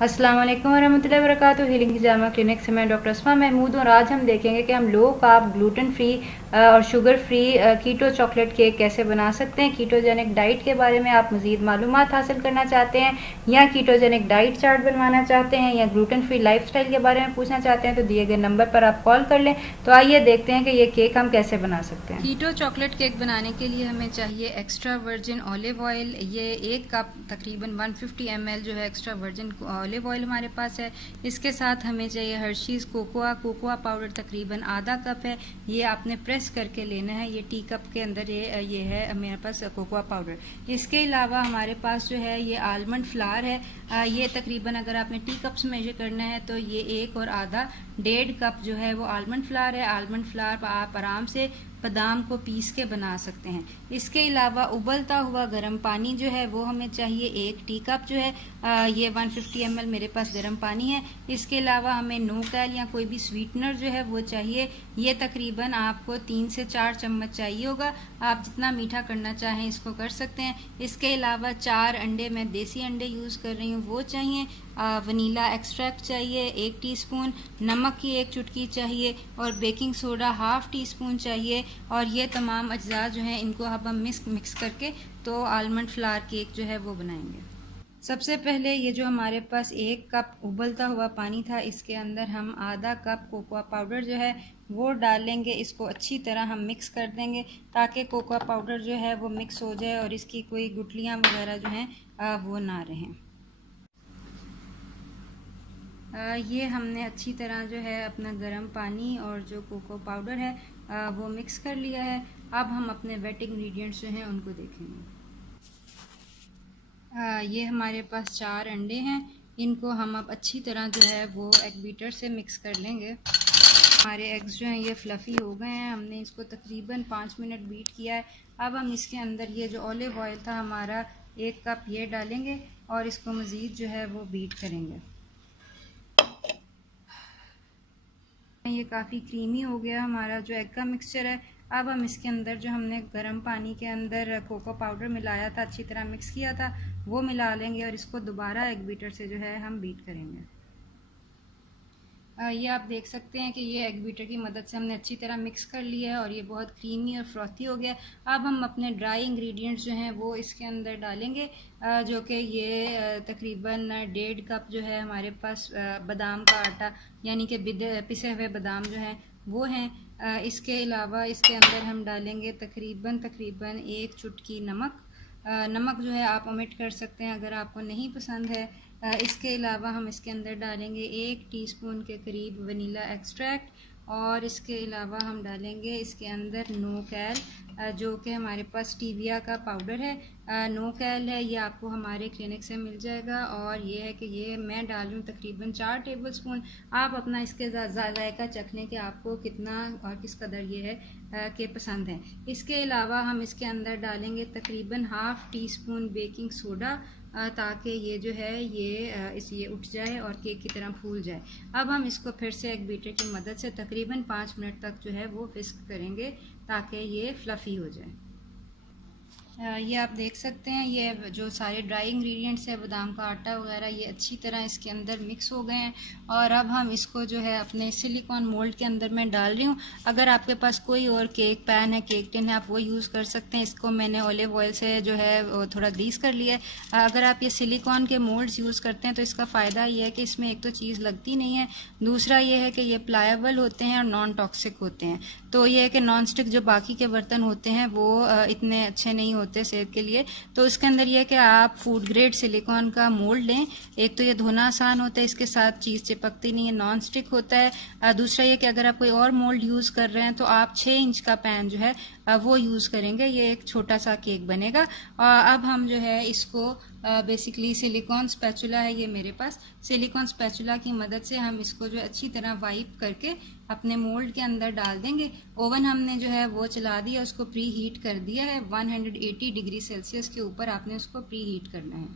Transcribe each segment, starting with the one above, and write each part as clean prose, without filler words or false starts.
अस्सलाम वालेकुम वरहमतुल्लाहि वबरकातुहू। हीलिंग हिजामा क्लिनिक से मैं डॉक्टर अस्मा महमूद हूँ और आज हम देखेंगे कि हम लो कार्ब, ग्लूटेन फ्री और शुगर फ्री कीटो चॉकलेट केक कैसे बना सकते हैं। कीटोजेनिक डाइट के बारे में आप मज़ीद मालूमात हासिल करना चाहते हैं या कीटोजेनिक डाइट चार्ट बनवाना चाहते हैं या ग्लूटेन फ्री लाइफस्टाइल के बारे में पूछना चाहते हैं तो दिए गए नंबर पर आप कॉल कर लें। तो आइए देखते हैं कि ये केक हम कैसे बना सकते हैं। कीटो चॉकलेट केक बनाने के लिए हमें चाहिए एक्स्ट्रा वर्जिन ऑलिव ऑयल। ये 1 कप तकरीबन 150 ml जो है एक्स्ट्रा वर्जिन ऑलिव ऑयल हमारे पास है। इसके साथ हमें चाहिए हर्शीज़ कोकोआ पाउडर तकरीबन आधा कप है। ये आपने प्रेस करके लेना है। ये टी कप के अंदर ये है मेरे पास कोकोआ पाउडर। इसके अलावा हमारे पास जो है ये आलमंड फ्लावर है। ये तकरीबन अगर आपने टी कप से मेजर करना है तो ये 1 और आधा 1.5 कप जो है वो आलमंड फ्लावर है। आलमंड फ्लावर आप आराम से बादाम को पीस के बना सकते हैं। इसके अलावा उबलता हुआ गर्म पानी जो है वो हमें चाहिए 1 टी कप जो है। ये 150 ml मेरे पास गर्म पानी है। इसके अलावा हमें नोकैल या कोई भी स्वीटनर जो है वो चाहिए। ये तकरीबन आपको 3 से 4 चम्मच चाहिए होगा। आप जितना मीठा करना चाहें इसको कर सकते हैं। इसके अलावा 4 अंडे, मैं देसी अंडे यूज़ कर रही हूँ, वो चाहिए। वनीला एक्सट्रैक्ट चाहिए 1 टीस्पून, नमक की 1 चुटकी चाहिए और baking soda half tea spoon चाहिए। और ये तमाम अज्जा जो हैं इनको अब हम मिक्स करके तो आलमंड फ्लावर केक जो है वो बनाएंगे। सबसे पहले ये जो हमारे पास 1 कप उबलता हुआ पानी था, इसके अंदर हम आधा कप कोकोआ पाउडर जो है वो डालेंगे। इसको अच्छी तरह हम मिक्स कर देंगे ताकि कोकोआ पाउडर जो है वो मिक्स हो जाए और इसकी कोई गुठलियाँ वगैरह जो हैं वो ना रहें। ये हमने अच्छी तरह जो है अपना गर्म पानी और जो कोको पाउडर है वो मिक्स कर लिया है। अब हम अपने वेट इंग्रेडिएंट्स जो हैं उनको देखेंगे। ये हमारे पास 4 अंडे हैं। इनको हम अब अच्छी तरह जो है वो एग बीटर से मिक्स कर लेंगे। हमारे एग्स जो हैं ये फ्लफ़ी हो गए हैं। हमने इसको तकरीबन 5 मिनट बीट किया है। अब हम इसके अंदर ये जो ऑलिव ऑयल था हमारा 1 कप ये डालेंगे और इसको मज़ीद जो है वो बीट करेंगे। ये काफ़ी क्रीमी हो गया हमारा जो एग का मिक्सचर है। अब हम इसके अंदर जो हमने गर्म पानी के अंदर कोको पाउडर मिलाया था, अच्छी तरह मिक्स किया था, वो मिला लेंगे और इसको दोबारा एग बीटर से जो है हम बीट करेंगे। ये आप देख सकते हैं कि ये एग बीटर की मदद से हमने अच्छी तरह मिक्स कर लिया है और ये बहुत क्रीमी और फ्रॉथी हो गया। अब हम अपने ड्राई इंग्रेडिएंट्स जो हैं वो इसके अंदर डालेंगे, जो कि ये तकरीबन 1.5 कप जो है हमारे पास बादाम का आटा यानी कि पिसे हुए बादाम जो हैं वो हैं। इसके अलावा इसके अंदर हम डालेंगे तकरीबन 1 चुटकी नमक। नमक जो है आप ओमिट कर सकते हैं अगर आपको नहीं पसंद है। इसके अलावा हम इसके अंदर डालेंगे 1 टीस्पून के करीब वनीला एक्सट्रैक्ट और इसके अलावा हम डालेंगे इसके अंदर नोकैल, जो कि हमारे पास स्टीविया का पाउडर है। नोकैल है, ये आपको हमारे क्लिनिक से मिल जाएगा और ये है कि ये मैं डाल रही हूँ तकरीबन 4 टेबलस्पून। आप अपना इसके जायका चख लें कि आपको कितना और किस कदर ये है कि पसंद है। इसके अलावा हम इसके अंदर डालेंगे तकरीबन half tea spoon baking soda, ताकि ये जो है ये उठ जाए और केक की तरह फूल जाए। अब हम इसको फिर से एक बीटर की मदद से तकरीबन 5 मिनट तक जो है वो विस्क करेंगे ताकि ये फ्लफ़ी हो जाए। ये आप देख सकते हैं ये जो सारे ड्राई इंग्रेडिएंट्स है, बादाम का आटा वगैरह, ये अच्छी तरह इसके अंदर मिक्स हो गए हैं। और अब हम इसको जो है अपने सिलिकॉन मोल्ड के अंदर मैं डाल रही हूँ। अगर आपके पास कोई और केक पैन है, केक टिन है, आप वो यूज़ कर सकते हैं। इसको मैंने ऑलिव ऑयल से जो है थोड़ा ग्रीस कर लिया है। अगर आप ये सिलिकॉन के मोल्ड्स यूज़ करते हैं तो इसका फ़ायदा ये है कि इसमें एक तो चीज़ लगती नहीं है, दूसरा ये है कि ये प्लायबल होते हैं और नॉन टॉक्सिक होते हैं। तो ये है कि नॉन स्टिक जो बाकी के बर्तन होते हैं वो इतने अच्छे नहीं होते सेहत के लिए। तो इसके अंदर यह है कि आप फूड ग्रेड सिलिकॉन का मोल्ड लें। एक तो ये धोना आसान होता है, इसके साथ चीज़ चिपकती नहीं है, नॉन स्टिक होता है। दूसरा ये कि अगर आप कोई और मोल्ड यूज़ कर रहे हैं तो आप 6 इंच का पैन जो है वो यूज़ करेंगे। ये एक छोटा सा केक बनेगा। अब हम जो है इसको बेसिकली सिलिकॉन स्पैचुला है ये मेरे पास, सिलिकॉन स्पैचुला की मदद से हम इसको जो अच्छी तरह वाइप करके अपने मोल्ड के अंदर डाल देंगे। ओवन हमने जो है वो चला दिया, उसको प्री हीट कर दिया है। 180 डिग्री सेल्सियस के ऊपर आपने उसको प्री हीट करना है।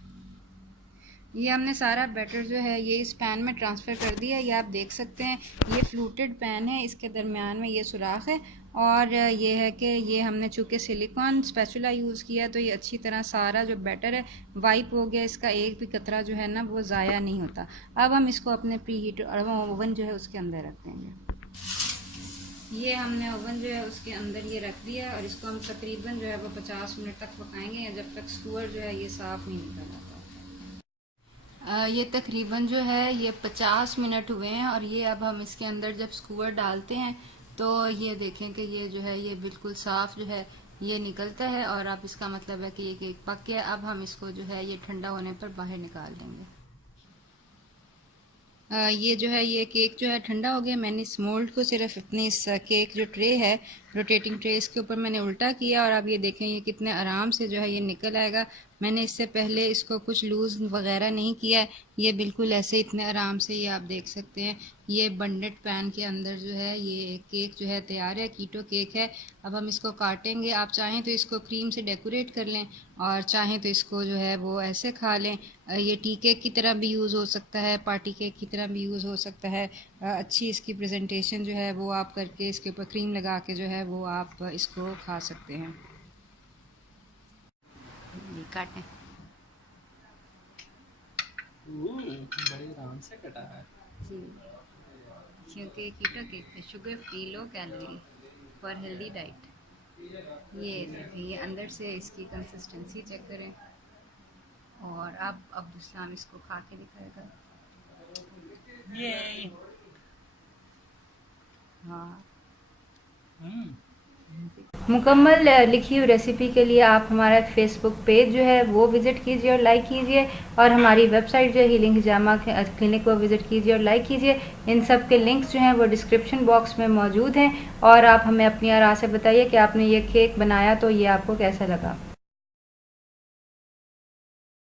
ये हमने सारा बैटर जो है ये इस पैन में ट्रांसफ़र कर दिया है। ये आप देख सकते हैं ये फ्लूटेड पैन है, इसके दरमियान में ये सुराख है और ये है कि ये हमने चूँकि सिलिकॉन स्पैचुला यूज़ किया तो ये अच्छी तरह सारा जो बैटर है वाइप हो गया, इसका एक भी कतरा जो है ना वो ज़ाया नहीं होता। अब हम इसको अपने प्री हीट ओवन जो है उसके अंदर रख देंगे। ये हमने ओवन जो है उसके अंदर ये रख दिया और इसको हम तकरीबन जो है वो 50 मिनट तक पकाएंगे जब तक स्क्यूअर जो है ये साफ़ नहीं निकल आता। ये तकरीबन जो है ये 50 मिनट हुए हैं और ये अब हम इसके अंदर जब स्क्यूअर डालते हैं तो ये देखें कि ये जो है ये बिल्कुल साफ़ जो है ये निकलता है और अब इसका मतलब है कि ये केक पक गया। अब हम इसको जो है ये ठंडा होने पर बाहर निकाल देंगे। ये जो है ये केक जो है ठंडा हो गया। मैंने इस मोल्ड को सिर्फ अपनी इस केक जो ट्रे है रोटेटिंग ट्रे इसके ऊपर मैंने उल्टा किया और अब ये देखें ये कितने आराम से जो है ये निकल आएगा। मैंने इससे पहले इसको कुछ लूज़ वगैरह नहीं किया है, ये बिल्कुल ऐसे इतने आराम से ये आप देख सकते हैं। ये बंडेड पैन के अंदर जो है ये केक जो है तैयार है, कीटो केक है। अब हम इसको काटेंगे। आप चाहें तो इसको क्रीम से डेकोरेट कर लें और चाहें तो इसको जो है वो ऐसे खा लें। ये टी केक की तरह भी यूज़ हो सकता है, पार्टी केक की तरह भी यूज़ हो सकता है। अच्छी इसकी प्रेजेंटेशन जो है वो आप करके इसके ऊपर क्रीम लगा के जो है वो आप इसको खा सकते हैं। ये काटें। बड़े आराम से कटा है जी, क्योंकि कीटो केक है sugar free low calorie for healthy diet. ये अंदर से इसकी कंसिस्टेंसी चेक करें और अब अब्दुल सलाम इसको खा के दिखाएगा। ये हाँ, मुकम्मल लिखी हुई रेसिपी के लिए आप हमारा फेसबुक पेज जो है वो विज़िट कीजिए और लाइक कीजिए और हमारी वेबसाइट जो है हीलिंग हिजामा क्लिनिक को विज़िट कीजिए और लाइक कीजिए। इन सब के लिंक्स जो हैं वो डिस्क्रिप्शन बॉक्स में मौजूद हैं और आप हमें अपनी आरा से बताइए कि आपने ये केक बनाया तो ये आपको कैसा लगा।